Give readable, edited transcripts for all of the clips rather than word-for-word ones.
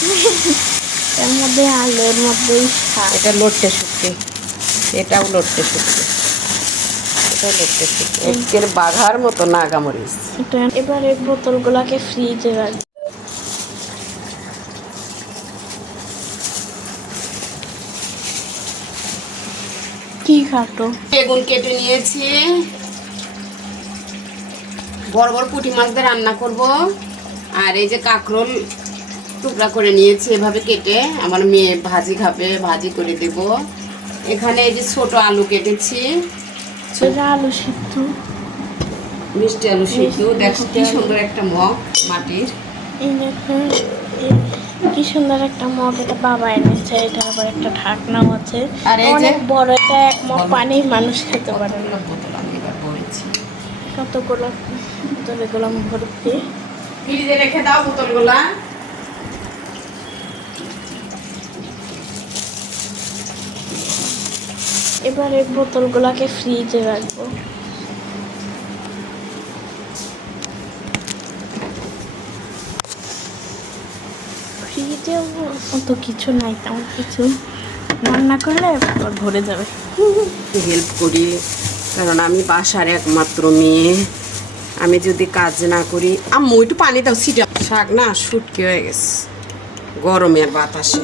এর মধ্যে আলু, এর মধ্যেই শাক। এটা লটকে শুটকি, এটাও লটকে শুটকি, এটাও লটকে শুটকি, একের বাঘার মতো নাগামরিচ। এবার এই বোতলগুলোকে ফ্রিজে রাখবো। কি কাটো? বেগুন কেটে নিয়েছি, বড় বড় পুঁটি মাছ দিয়ে রান্না করব। আর এই যে কাঁকরোল টুকরা করে নিয়েছি এভাবে কেটে, আমার মেয়ে ভাজি খাবে, ভাজি করে দেব। এখানে এই যে ছোট আলু কেটেছি, আলু সিদ্ধ, মিষ্টি আলু সিদ্ধ। দেখো কি সুন্দর একটা মগ মাটির। এই দেখো কি সুন্দর একটা মগ, এটা বাবা এনেছে। এটা আবার একটা ঢাকনাও আছে, আর এই যে অনেক বড়। এটা এক মগ পানি মানুষ খেতে পারে না। বোতল আমি এবার ভরেছি। কতগুলো বোতলে গেলাম ভর্তি। ফ্রিজে রেখে দাও বোতলগুলা। এবার এই বোতলগুলোকে ফ্রিজে রাখবো। ফ্রিজে অত কিছু নাই, তেমন কিছু রান্না করলে ভরে যাবে। হেল্প করি, কারণ আমি বাসার একমাত্র মেয়ে। আমি যদি কাজ না করি, আম্মু একটু পানি দাও, সিটা শাক না শুটকি হয়ে গেছে গরমের বাতাসে।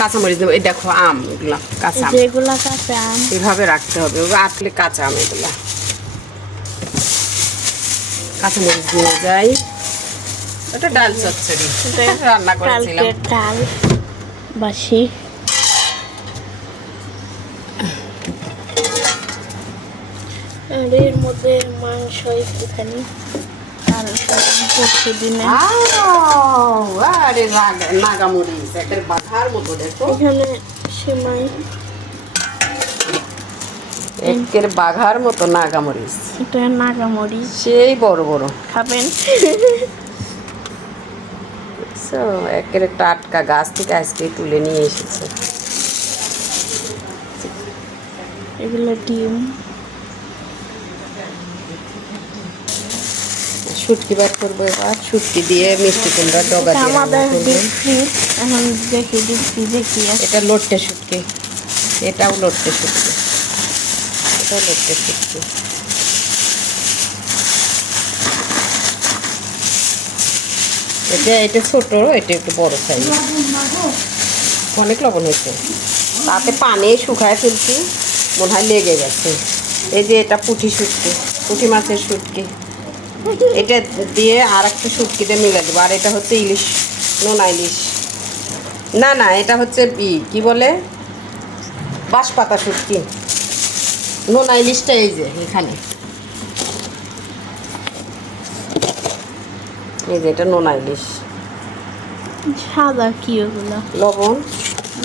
কাঁচামরিচ দেবো, এই দেখো আম, এগুলা কাঁচা আম, যেগুলা কাঁচা আম এভাবে রাখতে হবে, আটলে কাঁচা আম এগুলা। কাঁচামরিচ দিয়ে যাই। ওটা ডাল চচ্চড়ি রান্না করেছিলাম। কালকের ডাল বাসি। আর এর মধ্যে মাংস একটুখানি, আর পরশু দিনে আরে নাগামরিচ একের বাঘার মতো, দেখো এখানে সেমাই, একের বাঘার মতো নাগামরিচ, এটা নাগামরিচ। সেই বড় বড় খাবেন? একের টাটকা গাছ থেকে আজকে তুলে নিয়ে এসেছে। এগুলো ডিম। শুটকি বার করবো এবার, শুটকি দিয়ে মিষ্টি কুমড়া ডগা দিয়ে রান্না আমাদের করবো। ডিপ ফ্রিজ, এখন দেখি ডিপ ফ্রিজে কি আছে। এটা লটকে শুটকি, এটাও লটকে শুটকি, এটাও লটকে শুটকি। এটা ছোট, এটা একটু বড় সাইজ। অনেক লবণ হয়েছে, তাতে পানি শুকায় ফেলছি, মনে হয় লেগে গেছে। এই যে এটা পুঁটি শুটকি, পুঁটি মাছের শুটকি, এটা দিয়ে আর একটা শুটকিতে মিলে দেবো। আর এটা হচ্ছে ইলিশ, নোনা ইলিশ, না না এটা হচ্ছে কি বলে বাঁশপাতা শুটকি। নোনা ইলিশটা এই যে এখানে, এই যে এটা নোনা ইলিশ। সাদা কি ওগুলো? লবণ,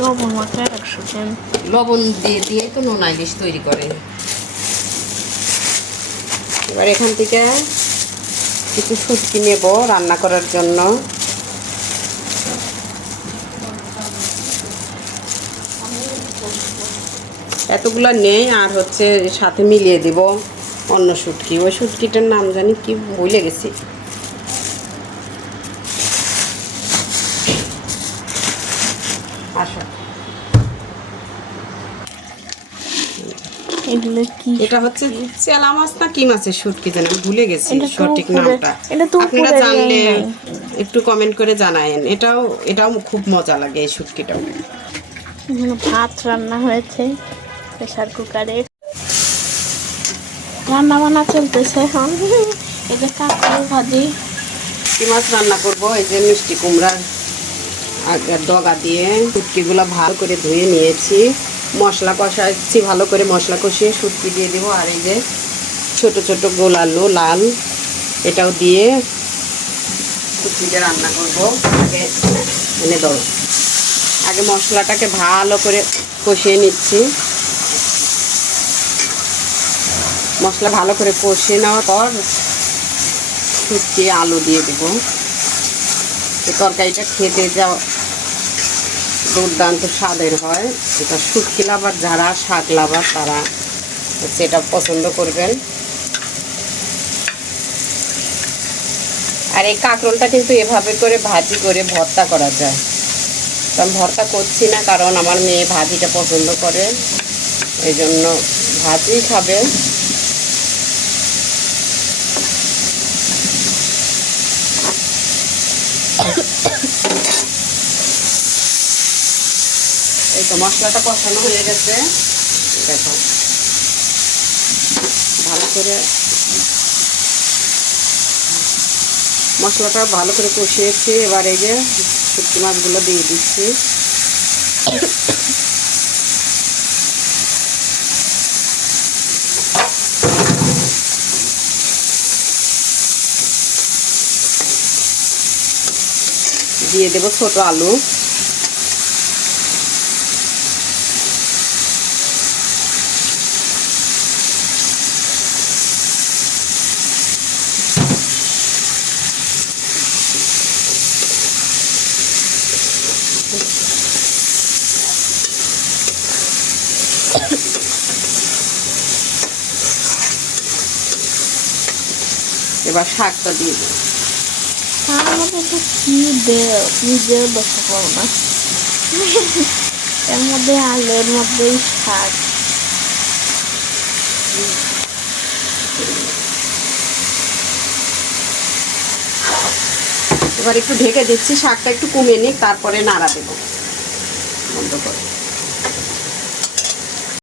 লবণ মাত্রা 100 গ্রাম। লবণ দিয়ে দিয়ে তো নোনা ইলিশ তৈরি করে। এবার এখান থেকে কিছু শুটকি নেব রান্না করার জন্য। এতগুলো নেই, আর হচ্ছে সাথে মিলিয়ে দিব অন্য শুটকি। ওই শুটকিটার নাম জানি কি, ভুলে গেছি। আসো, এগুলো কি? এটা হচ্ছে চেলা মাছ না কি মাছের শুটকি জানি, আমি ভুলে গেছি সঠিক নামটা। এটা তো আপনারা জানলে একটু কমেন্ট করে জানায়েন। এটাও খুব মজা লাগে এই শুটকিটাও। ভাত রান্না হয়েছে প্রেসার কুকারে, রান্না বান্না চলতেছে এখন। এই যে কাঁকড়াল ভাজি, কি মাছ রান্না করব, এই যে মিষ্টি কুমড়ার ডগা দিয়ে শুটকিগুলো ভালো করে ধুয়ে নিয়েছি, মশলা কষাচ্ছি, ভালো করে মশলা কষিয়ে শুটকি দিয়ে দেবো। আর এই যে ছোট ছোট গোল আলু লাল, এটাও দিয়ে শুটকিটা রান্না করব। আগে এনে ধরো, আগে মশলাটাকে ভালো করে কষিয়ে নিচ্ছি। মশলা ভালো করে কষিয়ে নেওয়ার পর শুটকি আলু দিয়ে দেবো। তরকারিটা খেতে দুর্দান্ত স্বাদের হয়। এটা শুটকি লাভার যারা, শাক লাভার তারা সেটা পছন্দ করবেন। আর এই কাঁকরোলটা কিন্তু এভাবে করে ভাজি করে ভর্তা করা যায়। তো আমি ভর্তা করছি না, কারণ আমার মেয়ে ভাজিটা পছন্দ করে, এই জন্য ভাজি খাবে। এই তো মশলাটা কষানো হয়ে গেছে, দেখো ভালো করে মশলাটা ভালো করে কষিয়েছি। এবার এই যে শুটকি মাছগুলো দিয়ে দিচ্ছি। দিয়ে দেবো ছোট আলু। এবার শাকটা দিয়ে দেবো। তার মধ্যে তো কি দেও, নিজেও দেখতে পাবো না। এর মধ্যে আলুর মধ্যেই শাক। এবার একটু ঢেকে দিচ্ছি, শাকটা একটু কমিয়ে নিই, তারপরে নাড়া দেবো। বন্ধ করে